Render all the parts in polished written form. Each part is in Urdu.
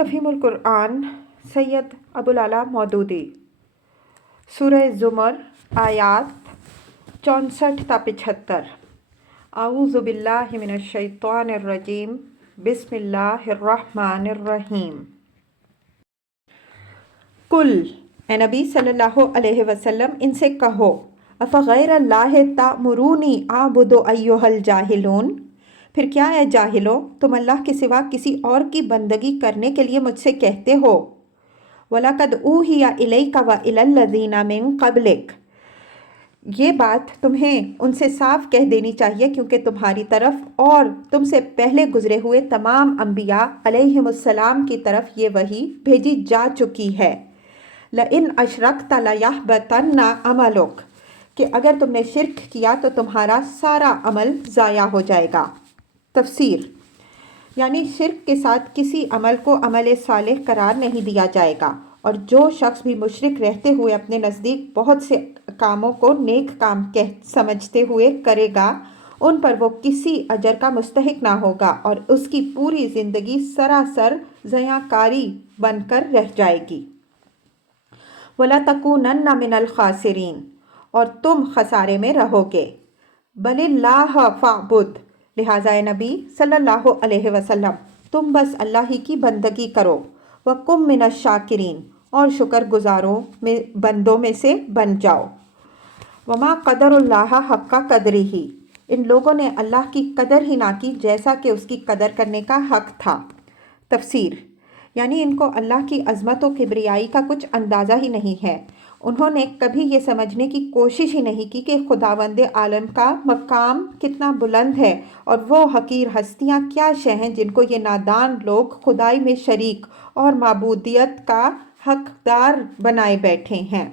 تفہیم القرآن سید ابوالعلا مودودی سورہ زمر آیات 64 تا 75۔ اعوذ باللہ من الشیطان الرجیم، بسم اللہ الرحمن الرحیم۔ کل، اے نبی صلی اللہ علیہ وسلم ان سے کہو، افغیر اللہ تأمرونی اعبد ایھا الجاہلون، پھر کیا اے جاہلو تم اللہ کے سوا کسی اور کی بندگی کرنے کے لیے مجھ سے کہتے ہو؟ وَلَقَدْ أُوحِيَ إِلَيْكَ وَإِلَى الَّذِينَ مِن قَبْلِكَ، یہ بات تمہیں ان سے صاف کہہ دینی چاہیے کیونکہ تمہاری طرف اور تم سے پہلے گزرے ہوئے تمام انبیاء علیہم السلام کی طرف یہ وحی بھیجی جا چکی ہے۔ لَإِنْ أَشْرَكْتَ لَيَحْبَطَنَّ عَمَلُكَ، کہ اگر تم نے شرک کیا تو تمہارا سارا عمل ضائع ہو جائے گا۔ تفسیر، یعنی شرک کے ساتھ کسی عمل کو عمل صالح قرار نہیں دیا جائے گا، اور جو شخص بھی مشرک رہتے ہوئے اپنے نزدیک بہت سے کاموں کو نیک کام سمجھتے ہوئے کرے گا، ان پر وہ کسی اجر کا مستحق نہ ہوگا اور اس کی پوری زندگی سراسر ضیاع کاری بن کر رہ جائے گی۔ وَلَتَكُونَنَّ مِنَ الْخَاسِرِينَ، اور تم خسارے میں رہو گے۔ بَلِ اللَّهَ فَاعْبُدْ، لہٰذا اے نبی صلی اللہ علیہ وسلم تم بس اللہ ہی کی بندگی کرو۔ وَقُم مِّنَ الشَّاكِرِينَ، اور شکر گزاروں میں بندوں میں سے بن جاؤ۔ وَمَا قَدَرُ اللَّهَ حَقَّ قَدْرِهِ، ان لوگوں نے اللہ کی قدر ہی نہ کی جیسا کہ اس کی قدر کرنے کا حق تھا۔ تفسیر، یعنی ان کو اللہ کی عظمت و کبریائی کا کچھ اندازہ ہی نہیں ہے۔ انہوں نے کبھی یہ سمجھنے کی کوشش ہی نہیں کی کہ خداوند عالم کا مقام کتنا بلند ہے اور وہ حقیر ہستیاں کیا شے ہیں جن کو یہ نادان لوگ خدائی میں شریک اور معبودیت کا حقدار بنائے بیٹھے ہیں۔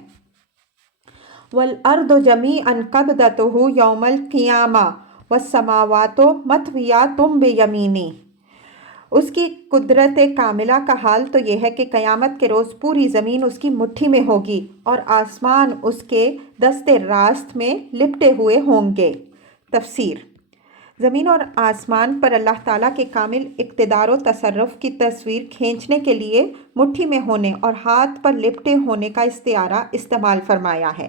وَالْأَرْضُ جَمِيعًا قَبْضَتُهُ يَوْمَ الْقِيَامَةِ وَالسَّمَاوَاتُ مَطْوِيَّاتٌ بِيَمِينِهِ، اس کی قدرت کاملہ کا حال تو یہ ہے کہ قیامت کے روز پوری زمین اس کی مٹھی میں ہوگی اور آسمان اس کے دست راست میں لپٹے ہوئے ہوں گے۔ تفسیر، زمین اور آسمان پر اللہ تعالیٰ کے کامل اقتدار و تصرف کی تصویر کھینچنے کے لیے مٹھی میں ہونے اور ہاتھ پر لپٹے ہونے کا استعارہ استعمال فرمایا ہے۔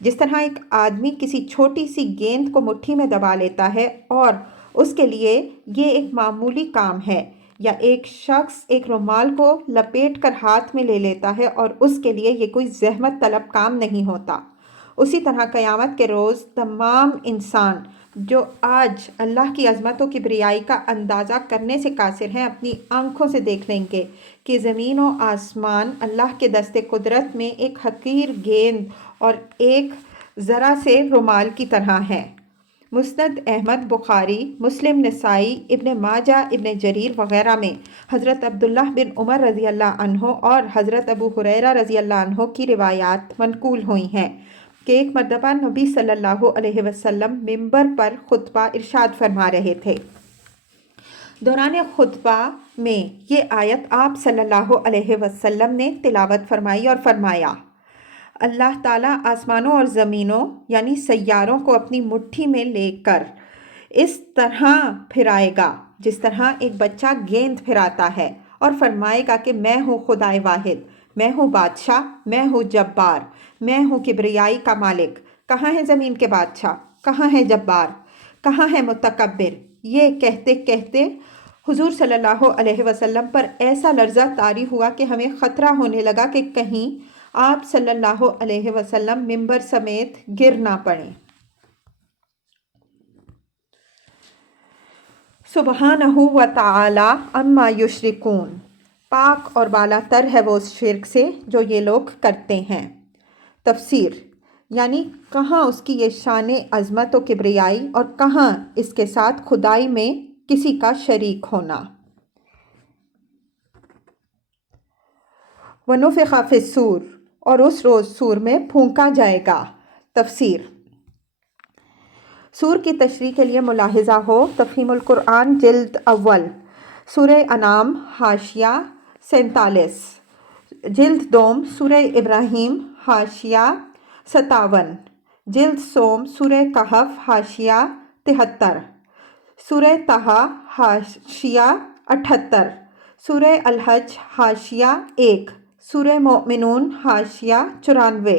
جس طرح ایک آدمی کسی چھوٹی سی گیند کو مٹھی میں دبا لیتا ہے اور اس کے لیے یہ ایک معمولی کام ہے، یا ایک شخص ایک رومال کو لپیٹ کر ہاتھ میں لے لیتا ہے اور اس کے لیے یہ کوئی زحمت طلب کام نہیں ہوتا، اسی طرح قیامت کے روز تمام انسان جو آج اللہ کی عظمت و کبریائی کا اندازہ کرنے سے قاصر ہیں اپنی آنکھوں سے دیکھ لیں گے کہ زمین و آسمان اللہ کے دست قدرت میں ایک حقیر گیند اور ایک ذرا سے رومال کی طرح ہیں۔ مسند احمد، بخاری، مسلم، نسائی، ابن ماجہ، ابن جریر وغیرہ میں حضرت عبداللہ بن عمر رضی اللہ عنہ اور حضرت ابو ہریرہ رضی اللہ عنہ کی روایات منقول ہوئی ہیں کہ ایک مرتبہ نبی صلی اللہ علیہ وسلم ممبر پر خطبہ ارشاد فرما رہے تھے۔ دوران خطبہ میں یہ آیت آپ صلی اللہ علیہ وسلم نے تلاوت فرمائی اور فرمایا، اللہ تعالیٰ آسمانوں اور زمینوں یعنی سیاروں کو اپنی مٹھی میں لے کر اس طرح پھرائے گا جس طرح ایک بچہ گیند پھراتا ہے، اور فرمائے گا کہ میں ہوں خدائے واحد، میں ہوں بادشاہ، میں ہوں جبار، میں ہوں کبریائی کا مالک، کہاں ہے زمین کے بادشاہ، کہاں ہے جبار، کہاں ہے متکبر۔ یہ کہتے کہتے حضور صلی اللہ علیہ وسلم پر ایسا لرزہ طاری ہوا کہ ہمیں خطرہ ہونے لگا کہ کہیں آپ صلی اللہ علیہ وسلم ممبر سمیت گر نہ پڑیں۔ سبحانہ و تعالی عما یشرکون، پاک اور بالا تر ہے وہ اس شرک سے جو یہ لوگ کرتے ہیں۔ تفسیر، یعنی کہاں اس کی یہ شان عظمت و کبریائی اور کہاں اس کے ساتھ خدائی میں کسی کا شریک ہونا۔ وَنُفِخَ فِی الصُّورِ، اور اس روز سور میں پھونکا جائے گا۔ تفسیر، سور کی تشریح کے لیے ملاحظہ ہو تفہیم القرآن جلد اول، سورہ انعام حاشیہ 47، جلد دوم سورہ ابراہیم حاشیہ 57، جلد سوم سورہ کہف حاشیہ 73، سورہ طٰہٰ حاشیہ 78، سورہ الحج حاشیہ 1، سورہ مومنون حاشیہ 94،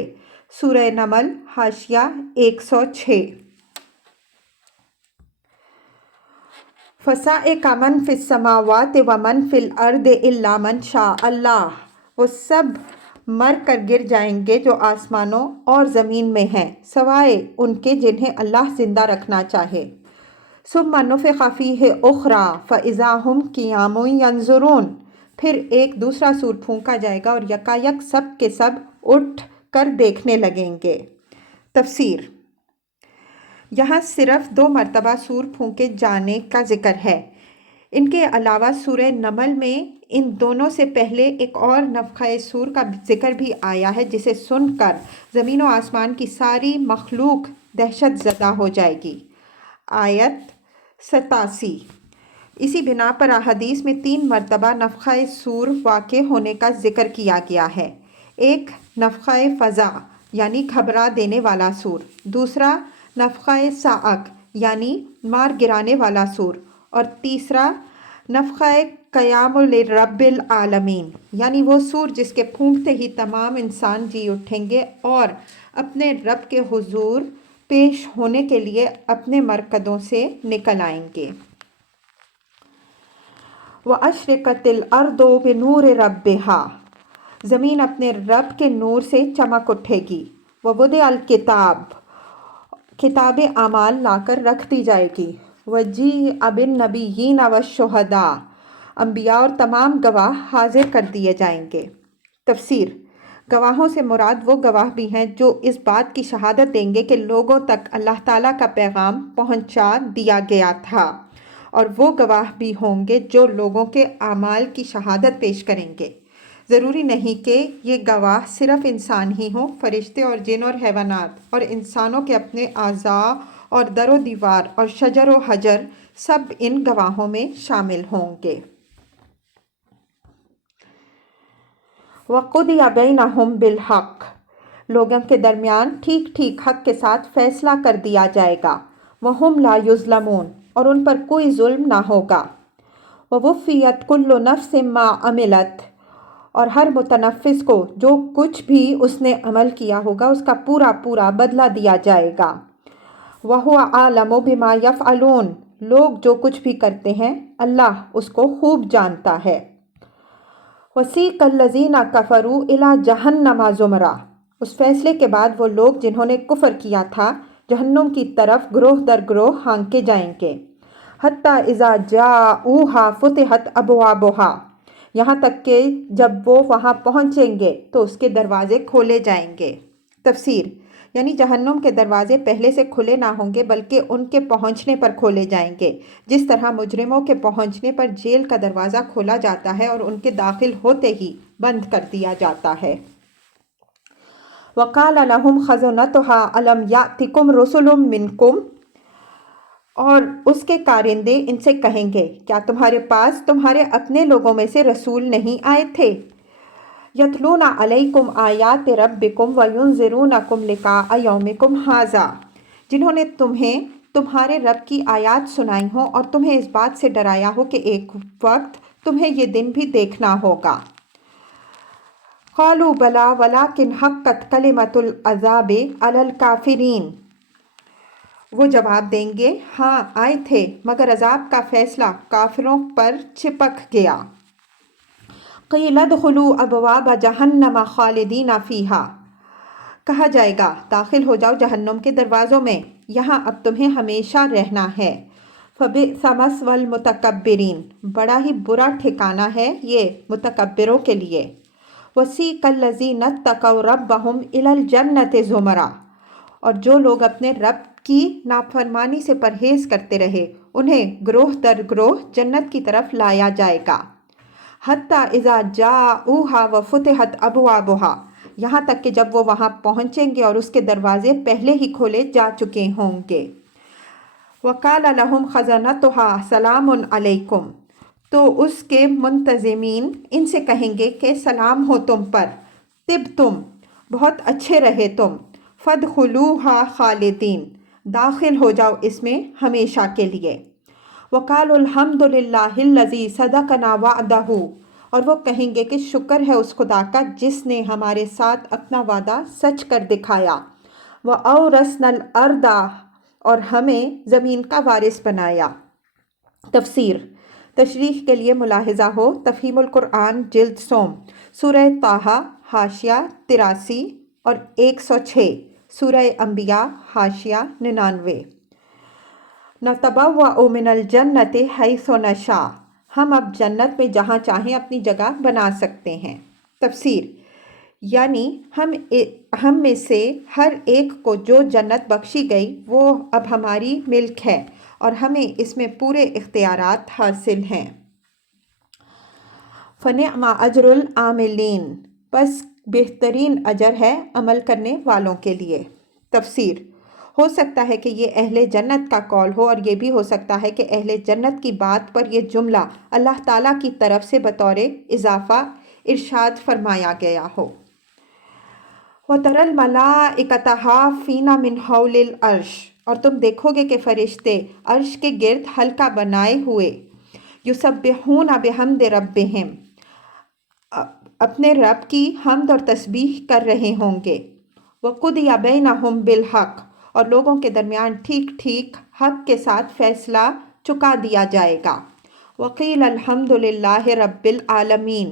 سورہ نمل حاشیہ 106۔ فَصَعِقَ مَن فِی السَّمَاوَاتِ وَمَن فِی الْأَرْضِ إِلَّا مَن شَاءَ اللہ، وہ سب مر کر گر جائیں گے جو آسمانوں اور زمین میں ہیں، سوائے ان کے جنہیں اللہ زندہ رکھنا چاہے۔ ثُمَّ نُفِخَ فِیہِ أُخْرَىٰ فَإِذَا هُمْ قِیَامٌ يَنظُرُونَ، پھر ایک دوسرا سور پھونکا جائے گا اور یکایک سب کے سب اٹھ کر دیکھنے لگیں گے۔ تفسیر۔ یہاں صرف 2 مرتبہ سور پھونکے جانے کا ذکر ہے۔ ان کے علاوہ سورہ نمل میں ان دونوں سے پہلے ایک اور نفخہ سور کا ذکر بھی آیا ہے، جسے سن کر زمین و آسمان کی ساری مخلوق دہشت زدہ ہو جائے گی۔ آیت 87۔ اسی بنا پر احادیث میں 3 مرتبہ نفخہ سور واقع ہونے کا ذکر کیا گیا ہے۔ ایک نفخہ فزع یعنی گھبرا دینے والا سور، دوسرا نفخہ صاعق یعنی مار گرانے والا سور، اور تیسرا نفخہ قیام لرب العالمین یعنی وہ سور جس کے پھونکتے ہی تمام انسان جی اٹھیں گے اور اپنے رب کے حضور پیش ہونے کے لیے اپنے مرکزوں سے نکل آئیں گے۔ وَأَشْرِقَتِ الْأَرْضُ بِنُورِ رَبِّهَا، زمین اپنے رب کے نور سے چمک اٹھے گی۔ وَوُضِعَ الْكِتَابُ، کتاب اعمال لا کر رکھ دی جائے گی۔ وَجِیءَ بِالنَّبِیِّینَ وَالشُّہَدَاء، انبیاء اور تمام گواہ حاضر کر دیے جائیں گے۔ تفسیر۔ گواہوں سے مراد وہ گواہ بھی ہیں جو اس بات کی شہادت دیں گے کہ لوگوں تک اللہ تعالیٰ کا پیغام پہنچا دیا گیا تھا، اور وہ گواہ بھی ہوں گے جو لوگوں کے اعمال کی شہادت پیش کریں گے۔ ضروری نہیں کہ یہ گواہ صرف انسان ہی ہوں، فرشتے اور جن اور حیوانات اور انسانوں کے اپنے اعضاء اور در و دیوار اور شجر و حجر سب ان گواہوں میں شامل ہوں گے۔ وَقُضِیَ بَیْنَہُم بِالْحَقِّ، لوگوں کے درمیان ٹھیک ٹھیک حق کے ساتھ فیصلہ کر دیا جائے گا۔ وَہُم لا یظلمون، اور ان پر کوئی ظلم نہ ہوگا۔ وَوُفِّیَتْ کُلُّ نَفْسٍ مَّا عَمِلَتْ، اور ہر متنفس کو جو کچھ بھی اس نے عمل کیا ہوگا اس کا پورا پورا بدلہ دیا جائے گا۔ وَهُوَ أَعْلَمُ بِمَا يَفْعَلُونَ، لوگ جو کچھ بھی کرتے ہیں اللہ اس کو خوب جانتا ہے۔ وَسِیقَ الَّذِینَ کَفَرُوا إِلَىٰ جَهَنَّمَ زُمَرًا، اس فیصلے کے بعد وہ لوگ جنہوں نے کفر کیا تھا جہنم کی طرف گروہ در گروہ ہانکے جائیں گے۔ حَتَّىٰ إِذَا جَاءُوهَا فُتِحَتْ أَبْوَابُهَا، یہاں تک کہ جب وہ وہاں پہنچیں گے تو اس کے دروازے کھولے جائیں گے۔ تفسیر۔ یعنی جہنم کے دروازے پہلے سے کھلے نہ ہوں گے بلکہ ان کے پہنچنے پر کھولے جائیں گے، جس طرح مجرموں کے پہنچنے پر جیل کا دروازہ کھولا جاتا ہے اور ان کے داخل ہوتے ہی بند کر دیا جاتا ہے۔ وَقَالَ لَهُمْ خَزَنَتُهَا أَلَمْ يَأْتِكُمْ رُسُلٌ مِّنْكُمْ، اور اس کے کارندے ان سے کہیں گے کیا تمہارے پاس تمہارے اپنے لوگوں میں سے رسول نہیں آئے تھے؟ یتلون علیکم آیات ربکم وینذرونکم لقاء یومکم ھذا، جنہوں نے تمہیں تمہارے رب کی آیات سنائی ہوں اور تمہیں اس بات سے ڈرایا ہو کہ ایک وقت تمہیں یہ دن بھی دیکھنا ہوگا۔ قالوا بلی ولکن حقت کلمۃ العذاب علی الکافرین، وہ جواب دیں گے ہاں آئے تھے مگر عذاب کا فیصلہ کافروں پر چپک گیا۔ قیل ادخلوا ابواب جہنم خالدین فیہا، کہا جائے گا داخل ہو جاؤ جہنم کے دروازوں میں، یہاں اب تمہیں ہمیشہ رہنا ہے۔ فبئس مثوی المتکبرین، بڑا ہی برا ٹھکانہ ہے یہ متکبروں کے لیے۔ وسیق الذین اتقوا ربہم الی الجنۃ زمرا، اور جو لوگ اپنے رب کی نافرمانی سے پرہیز کرتے رہے انہیں گروہ در گروہ جنت کی طرف لایا جائے گا۔ حتیٰ اذا جاءوها وفتحت ابوابها، یہاں تک کہ جب وہ وہاں پہنچیں گے اور اس کے دروازے پہلے ہی کھولے جا چکے ہوں گے۔ وقال لهم خزنتها سلام علیکم، تو اس کے منتظمین ان سے کہیں گے کہ سلام ہو تم پر، طبتم، بہت اچھے رہے تم، فادخلوها خالدین، داخل ہو جاؤ اس میں ہمیشہ کے لیے۔ وقالوا الحمد للہ الذی صدقنا وعدہ، اور وہ کہیں گے کہ شکر ہے اس خدا کا جس نے ہمارے ساتھ اپنا وعدہ سچ کر دکھایا۔ وَأَوْرَثْنَا الْأَرْضَ، اور ہمیں زمین کا وارث بنایا۔ تفسیر تشریح کے لیے ملاحظہ ہو تفہیم القرآن جلد سوم، سورہ طٰہٰ حاشیہ 83 اور 106، سورہ انبیاء حاشیہ 99۔ نَتَبَوَّأُ مِنَ الْجَنَّةِ حَيْثُ نَشَاءُ، ہم اب جنت میں جہاں چاہیں اپنی جگہ بنا سکتے ہیں۔ تفسیر یعنی ہم میں سے ہر ایک کو جو جنت بخشی گئی وہ اب ہماری ملک ہے اور ہمیں اس میں پورے اختیارات حاصل ہیں۔ فَنِعْمَ أَجْرُ الْعَامِلِينَ، بس بہترین اجر ہے عمل کرنے والوں کے لیے۔ تفسیر ہو سکتا ہے کہ یہ اہل جنت کا قول ہو، اور یہ بھی ہو سکتا ہے کہ اہل جنت کی بات پر یہ جملہ اللہ تعالیٰ کی طرف سے بطور اضافہ ارشاد فرمایا گیا ہو۔ وَتَرَى الْمَلَائِكَةَ حَافِّينَ مِنْ حَوْلِ الْعَرْشِ، اور تم دیکھو گے کہ فرشتے عرش کے گرد حلقہ بنائے ہوئے یُسَبِّحُونَ بِحَمْدِ رَبِّهِمْ، اپنے رب کی حمد اور تسبیح کر رہے ہوں گے۔ وَقُضِيَ بَيْنَهُمْ بِالْحَقِّ، اور لوگوں کے درمیان ٹھیک ٹھیک حق کے ساتھ فیصلہ چکا دیا جائے گا۔ وَقِيلَ الْحَمْدُ لِلَّهِ رَبِّ الْعَالَمِينَ،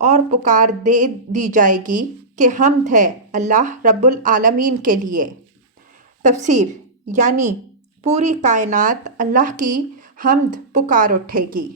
اور پکار دے دی جائے گی کہ حمد ہے اللہ رب العالمین کے لیے۔ تفسیر یعنی پوری کائنات اللہ کی حمد پکار اٹھے گی۔